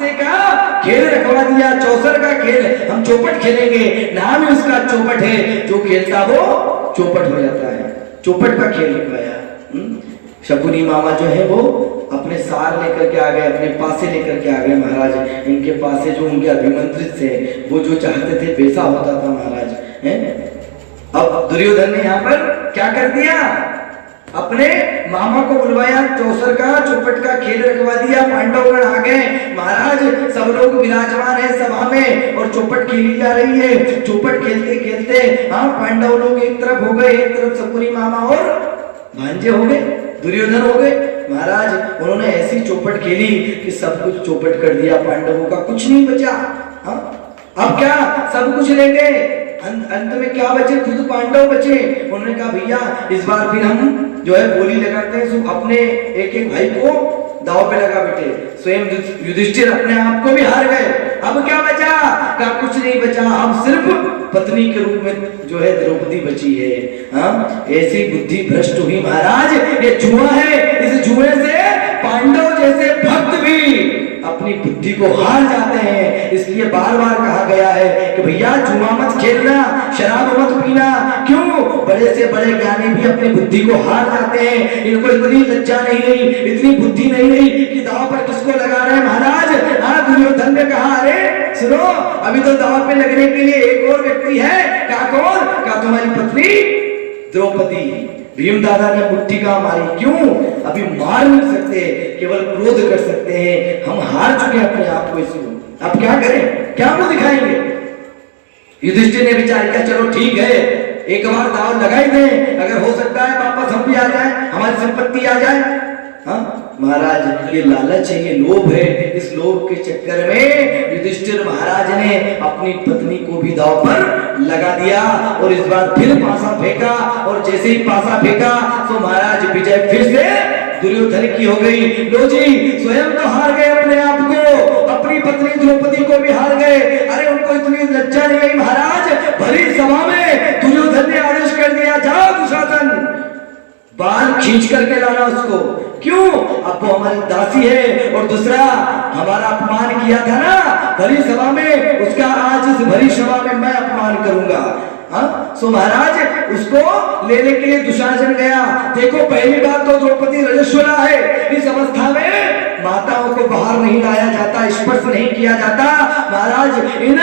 पासे का खेल रखवा दिया, चौसर का खेल, हम चौपट खेलेंगे, नाम ही उसका चौपट है, जो खेलता वो चौपट हो जाता है, चौपट का खेल रखवाया। शकुनी मामा जो है वो अपने सार लेकर के आ गए, अपने पासे लेकर के आ गए महाराज। इनके पासे जो उनके अभिमंत्रित थे वो जो चाहते थे वैसा होता था महाराज है। अब दुर्योधन ने यहाँ पर क्या कर दिया, अपने मामा को बुलवाया, चौसर का चौपट का खेल रखवा दिया, पांडवगण आ गए महाराज, सब लोग विराजमान है सभा में और चौपट खेली जा रही है। चौपट खेलते खेलते हाँ पांडव लोग एक तरफ हो गए, एक तरफ शकुनी मामा और भांजे हो गए, दुर्योधन हो गए महाराज। उन्होंने ऐसी चौपट खेली कि सब कुछ चौपट कर दिया, पांडवों का कुछ नहीं बचा। हाँ अब क्या, सब कुछ ले गए, अंत में क्या बचे, खुद पांडव बचे। उन्होंने कहा भैया इस बार फिर हम जो है गोली लगाते हैं, अपने एक एक भाई को दाव पे लगा बैठे। स्वयं युधिष्ठिर अपने आप को भी हार गए, अब क्या बचा, क्या कुछ नहीं बचा, अब सिर्फ पत्नी के रूप में जो है द्रौपदी बची है। हाँ ऐसी बुद्धि भ्रष्ट हुई महाराज, ये जुआ है, इस जुए से पांडव जैसे भक्त भी अपनी बुद्धि को हार जाते हैं। इसलिए बार बार कहा गया है कि भैया जुआ मत खेलना, शराब मत पीना। क्यों, बड़े से बड़े ज्ञानी भी अपनी बुद्धि को हार जाते हैं, इनको इतनी लज्जा नहीं रही, इतनी बुद्धि नहीं रही कि दाव पर किसको लगा रहे हैं महाराज। हाँ दुर्योधन ने कहा अरे सुनो, अभी तो दाव पे लगने के लिए एक और व्यक्ति है, क्या कौन, क्या तुम्हारी पत्नी द्रौपदी। भीम दादा ने मुट्ठी का मारी, क्यों, अभी मार नहीं सकते, केवल क्रोध कर सकते हैं, हम हार चुके अपने आप को इसमें, अब क्या करें, क्या मुंह दिखाएंगे। युधिष्ठिर ने विचार किया चलो ठीक है, एक बार दाव लगाई दें, अगर हो सकता है वापस हम भी आ जाए, हमारी संपत्ति आ जाए। हाँ महाराज ये लालच है, ये लोभ है, इस लोभ के चक्कर में युधिष्ठिर महाराज ने अपनी पत्नी को भी दाव पर लगा दिया और इस बार फिर पासा फेंका, और जैसे ही पासा फेंका तो महाराज विजय फिर से दुर्योधन की हो गई। लो जी स्वयं तो हार गए अपने आप को, अपनी पत्नी द्रौपदी को भी हार गए। अरे उनको इतनी लज्जा नहीं आई महाराज, भरी सभा में दुर्योधन ने आदेश कर दिया जाओ दुशासन बाल खींच करके लाना उसको। क्यों, अब वो हमारी दासी है, और दूसरा हमारा अपमान किया था ना भरी सभा में, उसका आज इस भरी सभा में मैं अपमान करूंगा। हाँ सो महाराज उसको लेने के लिए दुशासन गया। देखो पहली बात तो द्रौपदी रजस्वला है, इस अवस्था में माताओं को बाहर नहीं लाया जाता, स्पर्श नहीं किया जाता। महाराज इन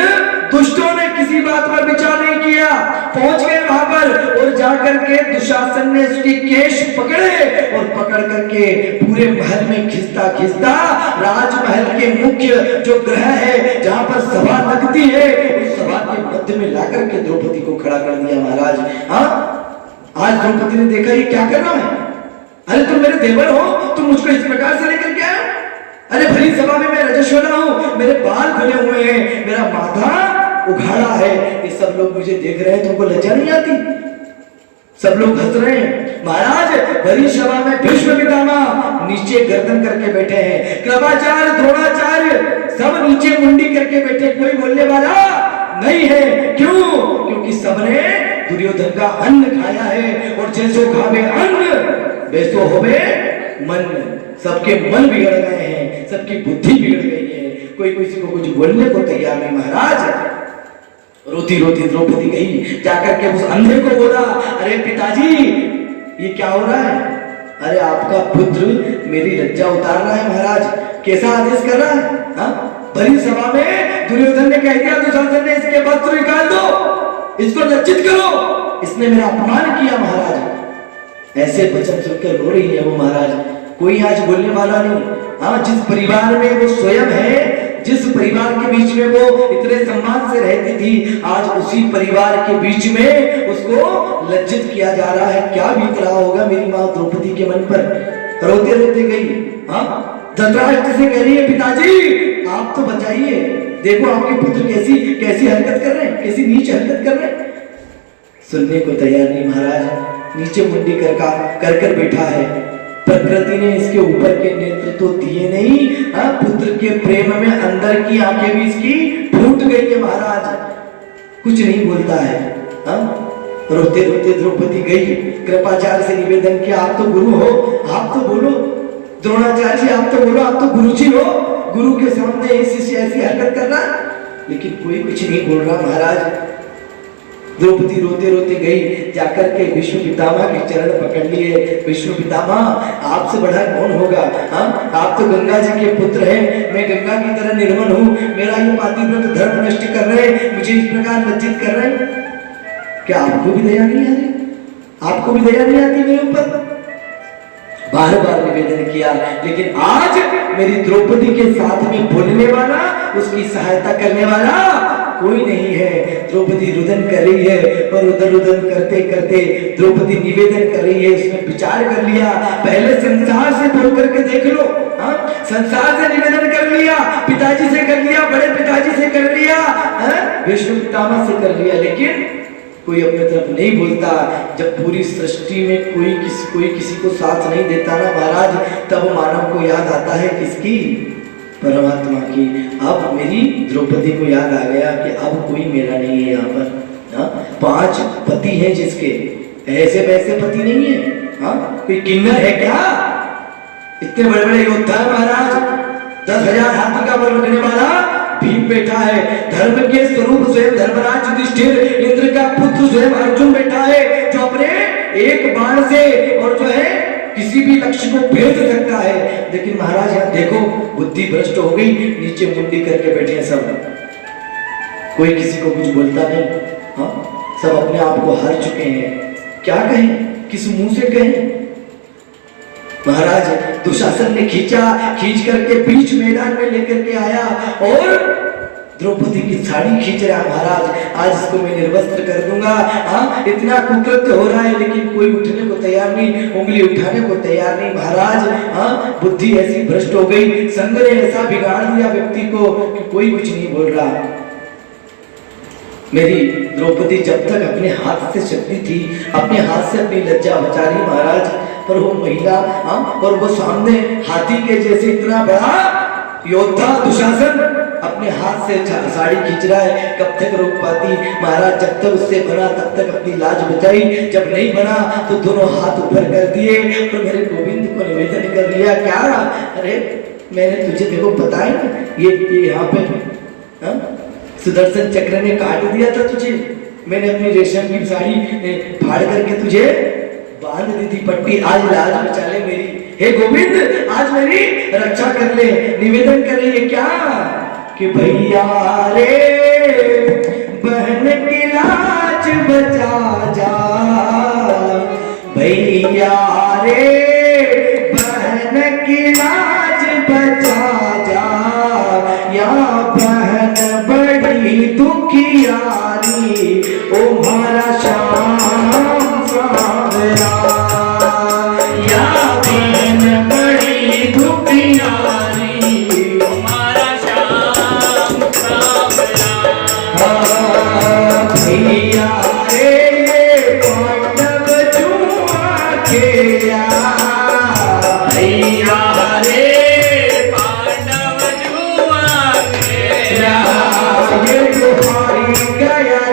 दुष्टों ने किसी बात पर विचार नहीं किया, पहुंच गए वहां पर और जाकर के दुशासन ने उसकी केश पकड़े और पकड़ करके पूरे महल में खिसता खिसता राजमहल के मुख्य जो ग्रह है जहां पर सभा लगती है उस सभा के मध्य में लाकर के द्रौपदी को खड़ा कर दिया महाराज। हाँ आज द्रौपदी ने देखा ये क्या कर रहा है, अरे तुम मेरे देवर हो, तुम मुझको इस प्रकार से लेकर के आए, अरे भरी सभा में मैं रजस्वला हूं, मेरे बाल खुले हुए हैं, मेरा माथा उघाड़ा है, ये सब लोग मुझे देख रहे हैं, तुमको लज्जा नहीं आती, सब लोग हंस रहे हैं। महाराज भरी सभा में भीष्म पितामह नीचे गर्दन करके बैठे हैं, कृपाचार्य द्रोणाचार्य सब नीचे मुंडी करके बैठे, कोई बोलने वाला नहीं है। क्यों, क्योंकि सबने दुर्योधन का अन्न खाया है, और जैसो खावे अन्न वैसो होवे मन, सबके मन बिगड़ गए हैं, सबकी बुद्धि बिगड़ गई है, कोई किसी को कुछ बोलने को तैयार नहीं। महाराज रोती रोती द्रौपदी गई, जाकर के उस अंधे को बोला अरे पिताजी ये क्या हो रहा है, अरे आपका पुत्र मेरी लज्जा उतार रहा है महाराज, कैसा आदेश कर रहा है। हाँ भरी सभा में दुर्योधन ने कह दिया दुशासन ने इसके वस्त्र निकाल दो, इसको लज्जित करो, इसने मेरा अपमान किया महाराज। ऐसे वचन सुनकर रो रही है वो महाराज, कोई आज बोलने वाला नहीं। हाँ जिस परिवार में वो स्वयं है, जिस परिवार के बीच में वो इतने सम्मान से रहती थी, आज उसी परिवार के बीच में उसको लज्जित किया जा रहा है। क्या बीत रहा होगा मेरी माँ द्रौपदी के मन पर, रोते रोते गई। हाँ धृतराष्ट्र से कह रही है पिताजी आप तो बचाइए, देखो आपके पुत्र कैसी कैसी हरकत कर रहे हैं, कैसी नीच हरकत कर रहे हैं। सुनने को तैयार नहीं महाराज, नीचे मुंडी कर बैठा है। प्रकृति ने इसके ऊपर के नेत्र तो दिए नहीं, पुत्र के प्रेम में अंदर की आंखें भी इसकी फूट गई है महाराज, कुछ नहीं बोलता है। रोते रोते द्रौपदी गई, कृपाचार्य से निवेदन किया आप तो गुरु हो, आप तो बोलो, द्रोणाचार्य जी आप तो बोलो, आप तो गुरु जी हो, गुरु के सामने शिष्य ऐसी हरकत कर रहा, लेकिन कोई कुछ नहीं बोल रहा। महाराज द्रौपदी रोते रोते गई, जाकर के विष्णु पितामह के चरण पकड़ लिए। विष्णु पितामह आपसे बड़ा कौन होगा? हाँ, आप तो गंगा जी के पुत्र हैं, मैं गंगा की तरह निर्मल हूँ, मेरा ये पातिव्रत धर्म नष्ट कर रहे, मुझे इस प्रकार लज्जित कर रहे। क्या आपको भी दया नहीं आ रही? आपको भी दया नहीं आती मेरे ऊपर? बार बार निवेदन किया, लेकिन आज मेरी द्रौपदी के साथ में बोलने वाला, उसकी सहायता करने वाला कोई नहीं है। द्रौपदी रुदन कर रही है और रुदन रुदन करते करते द्रौपदी निवेदन कर रही है। उसने विचार कर लिया, पहले संसार से बोल करके देख लो। हाँ, संसार से निवेदन कर लिया, पिताजी से कर लिया, बड़े पिताजी से कर लिया, विष्णु पितामह से कर लिया, लेकिन कोई अपने तरफ नहीं बोलता। जब पूरी सृष्टि में कोई किसी को साथ नहीं देता ना महाराज, तब मानव को याद आता है किसकी? परमात्मा की। अब मेरी द्रौपदी को याद आ गया कि अब कोई मेरा नहीं है यहाँ पर। हाँ, 5 पति हैं जिसके, ऐसे वैसे पति नहीं है। हाँ, कोई किन्नर है क्या? इतने बड़े बड़े योद्धा महाराज, 10,000 हाथी का बल रखने वाला भीम बैठा है, धर्म के स्वरूप स्वयं धर्मराज युधिष्ठिर, इंद्र का पुत्र स्वयं अर्जुन बैठा है, जो अपने एक बाण से और जो है किसी भी लक्ष्य को भेद सकता है। लेकिन महाराज यहाँ देखो, बुद्धि भ्रष्ट हो गई, नीचे मुंडी करके बैठे हैं सब, कोई किसी को कुछ बोलता नहीं। हाँ, सब अपने आप को हार चुके हैं। क्या कहें, किस मुंह से कहें? महाराज दुशासन ने खींच करके बीच मैदान में लेकर के आया और द्रौपदी की साड़ी खींच रहा। महाराज आज इसको मैं निर्वस्त्र कर दूंगा। हाँ, इतना कुकृत्य हो रहा है, लेकिन कोई उठने को तैयार नहीं, उंगली उठाने को तैयार नहीं। महाराज हाँ, बुद्धि ऐसी भ्रष्ट हो गई, संग ने ऐसा बिगाड़ दिया व्यक्ति को कि कोई कुछ नहीं बोल रहा। मेरी द्रौपदी जब तक अपने हाथ से शक्ति थी, अपने हाथ से अपनी लज्जा बचा रही महाराज, पर वो महिला हाँ, और वो सामने हाथी के जैसे इतना बड़ा योद्धा दुशासन अपने हाथ से साड़ी खींच रहा है। कब तक रोक पाती महाराज? जब तक उससे बना तब तक अपनी लाज बचाई, जब नहीं बना तो दोनों हाथ ऊपर कर दिए और मेरे गोविंद को निवेदन कर लिया। क्या? अरे मैंने तुझे देखो बताया ना, ये यहाँ पे हाँ? सुदर्शन चक्र ने काट दिया था तुझे, मैंने अपनी रेशम की साड़ी फाड़ करके तुझे बांध दी थी पट्टी, आज लाज बचा ले मेरी। हे गोविंद, आज मेरी रक्षा कर ले। निवेदन कर रही है क्या कि भैया रे बहन की लाज बचा जा, भैया रे बहन की लाज बचा जा, या बहन बड़ी दुखियारी ओ हमारा श्याम सावरा, या बहन बड़ी दुखियारी ओ हमारा श्याम सावरा। भैया रे पांडव जुआ खेला, भैया रे पांडव जुआ खेला, ये तुम्हारी गया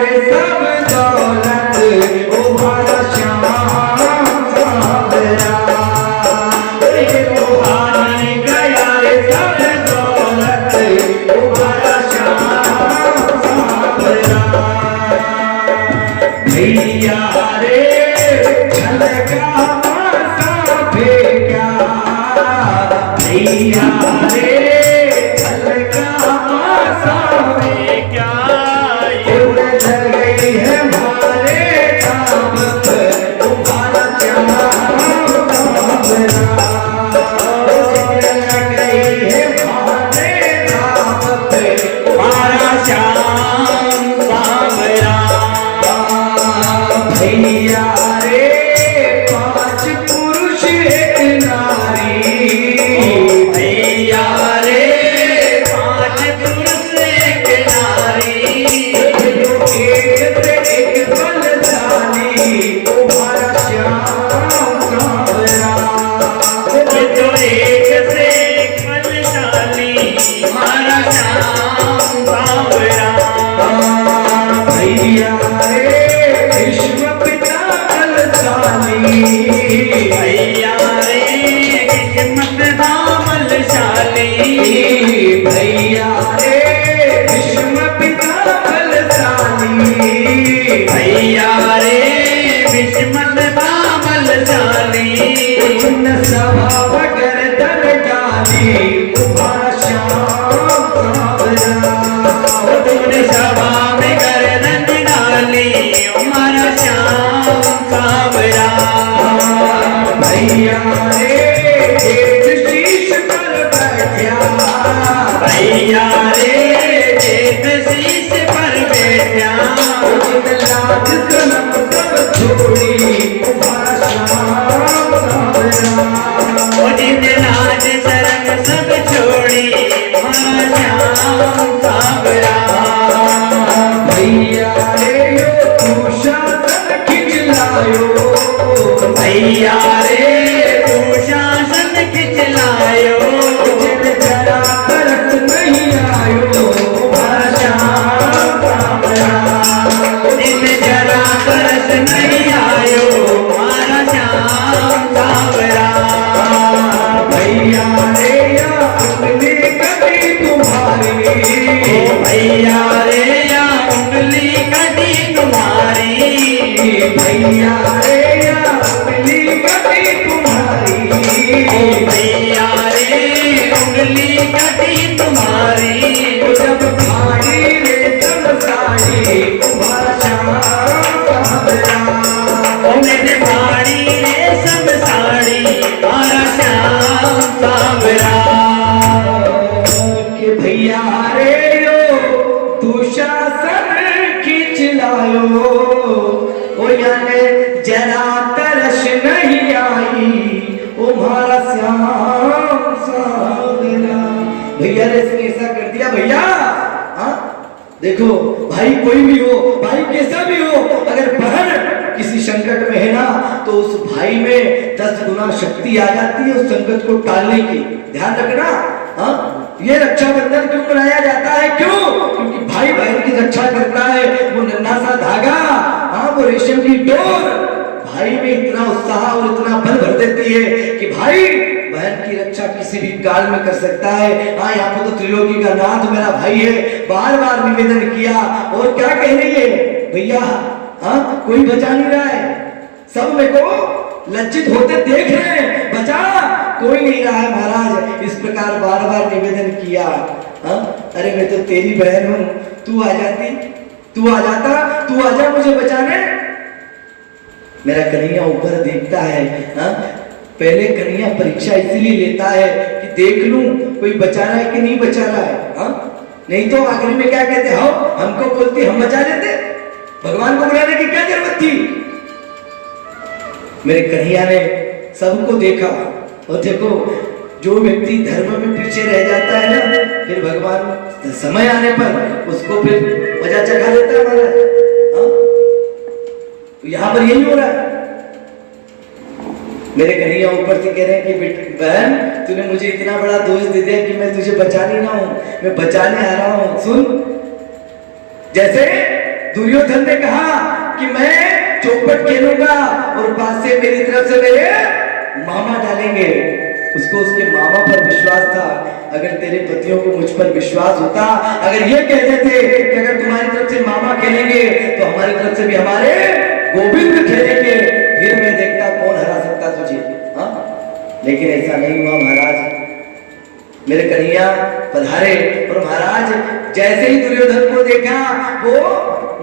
भैया रे जेठ शीश पर बैठा, जिन लाज जन्म सब छोड़ी तुम्हारा श्याम सावरा। ओ जिन लाज शर्म सब छोड़ी हमारा श्याम सावरा। भैया रे यो तू शासन खिंच लायो, भैया रे तू शासन खिंच लायो, जिन जरा तरस नहीं आयो तुम्हारा श्याम सावरा। जिन जरा तरस नहीं आयो हमारा श्याम सावरा। भैया रे या उंगली कटी तुम्हारी, भैया रे या उंगली कटी तुम्हारी, भैया रे या उंगली कटी तुम्हारी। भैया रे उंगली कटी तुम्हारी। जब भारी रेशम साड़ी तुम्हारा श्याम सावरा। ओ मैंने भाड़ी रेशम साड़ी हमारा श्याम सावरा। कि भैया रे यो तू शासन खींच लायो, ओ याने जरा तरस नहीं आई ओ हमारा श्याम सावरा। भैया ने इसने ऐसा कर दिया भैया। हाँ देखो भाई कोई भी हो, भाई कैसा भी हो, अगर बहन किसी संकट में है ना तो उस भाई में 10 गुना शक्ति आ जाती है उस संकट को टालने की। ध्यान रखना। हाँ ये रक्षाबंधन क्यों मनाया जाता है? क्यों? क्योंकि भाई बहन की रक्षा करता है। वो नन्हा सा धागा, हाँ वो रेशम की डोर भाई में इतना उत्साह और इतना बल भर देती है कि भाई बहन की रक्षा किसी भी काल में कर सकता है। हाँ यहाँ पे तो त्रिलोकी का नाथ मेरा भाई है, बार बार निवेदन किया और क्या कह रही है भैया? हाँ कोई बचा नहीं रहा है, सब मेरे को लज्जित होते देख रहे हैं, बचा कोई नहीं रहा है महाराज। इस प्रकार बार बार निवेदन किया। हाँ अरे मैं तो तेरी बहन हूं, तू आ जाती, तू आ जाता, तू आजा मुझे बचाने। मेरा कन्हैया ऊपर देखता है। हाँ पहले कन्हैया परीक्षा इसलिए लेता है कि देख लूं कोई बचा रहा है कि नहीं बचा रहा है। हाँ नहीं तो आखिरी में क्या कहते हो, हमको बोलती हम बचा लेते, भगवान को बुलाने की क्या जरूरत थी। मेरे कन्हैया ने सबको देखा और देखो जो व्यक्ति धर्म में पीछे रह जाता है ना, फिर भगवान समय आने पर उसको फिर मजा चखा देता है महाराज। हाँ यहाँ पर यही हो रहा है। मेरे कन्हैया ऊपर से कह रहे हैं कि बहन तूने मुझे इतना बड़ा दोष दे दिया कि मैं तुझे बचाने ना हूं, मैं बचाने आ रहा हूं। सुन, जैसे दुर्योधन ने कहा कि मैं चौपट खेलूंगा और पास से मेरी तरफ से मेरे मामा डालेंगे, उसको उसके मामा पर विश्वास था। अगर तेरे पतियों को मुझ पर विश्वास होता, अगर ये कहते थे कि अगर तुम्हारी तरफ से मामा खेलेंगे तो हमारी तरफ से भी हमारे गोविंद खेलेंगे, फिर मैं देखता कौन हरा सकता तुझे। हाँ लेकिन ऐसा नहीं हुआ महाराज। मेरे कन्हैया पधारे और महाराज जैसे ही दुर्योधन को देखा वो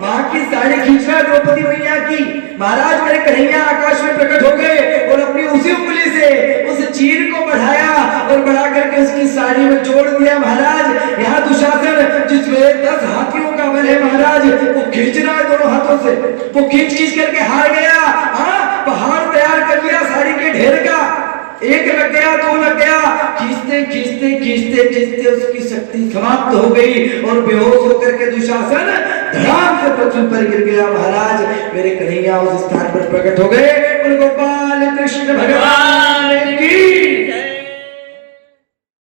माँ की साड़ी खींच रहा द्रौपदी मैया की। महाराज मेरे कन्हैया आकाश में प्रकट हो गए और अपनी उसी उंगली से उस चीर को बढ़ाया और बढ़ा करके उसकी साड़ी में जोड़ दिया। महाराज यहाँ दुशासन जिसमें 10 हाथियों का बल है महाराज, वो खींच रहा है दोनों हाथों से, वो खींच खींच करके हार गया। हाँ पहाड़ तैयार कर लिया साड़ी के ढेर का, एक लग गया, दो लग गया, खींचते खींचते खींचते खींचते उसकी शक्ति समाप्त हो गई और बेहोश होकर के दुशासन धड़ाम से पृथ्वी पर गिर गया। महाराज मेरे कन्हैया उस स्थान पर प्रकट हो गए और गोपाल कृष्ण भगवान